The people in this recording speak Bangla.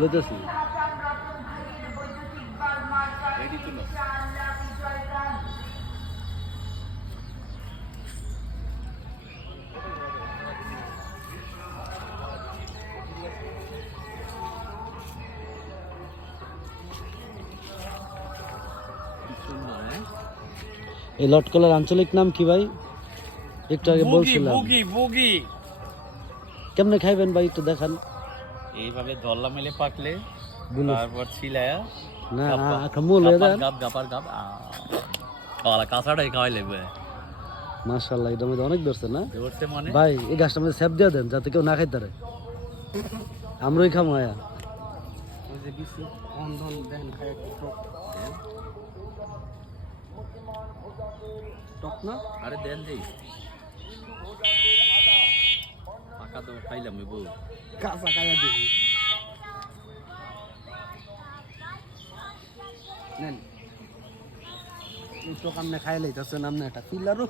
লইতেছি এই লটকলার আঞ্চলিক নাম কি ভাই? একটু আগে বলছিলাম। কেমনে খাইবেন ভাই একটু দেখান। এইভাবে দল্লা মেলে পাকলে তারপর ছিলায়া না মূল গাপ গাপার গাপ কাঁচাটাই খাওয়াই লাগবে। মাশাআল্লাহ, এটা মধ্যে অনেক ধরছে না ধরছে মানে ভাই? এই গাছটা মধ্যে সেপ দিয়ে দেন যাতে কেউ না খাইতে পারে। আমরাই খামো আয়া। টক না? আরে দেন দেই পাকা তো খাইলাম বউ কাঁচা খাইয়া দিবি। নেন এই টক আমনে খাইলেই তাছে নামনে একটা পিলারও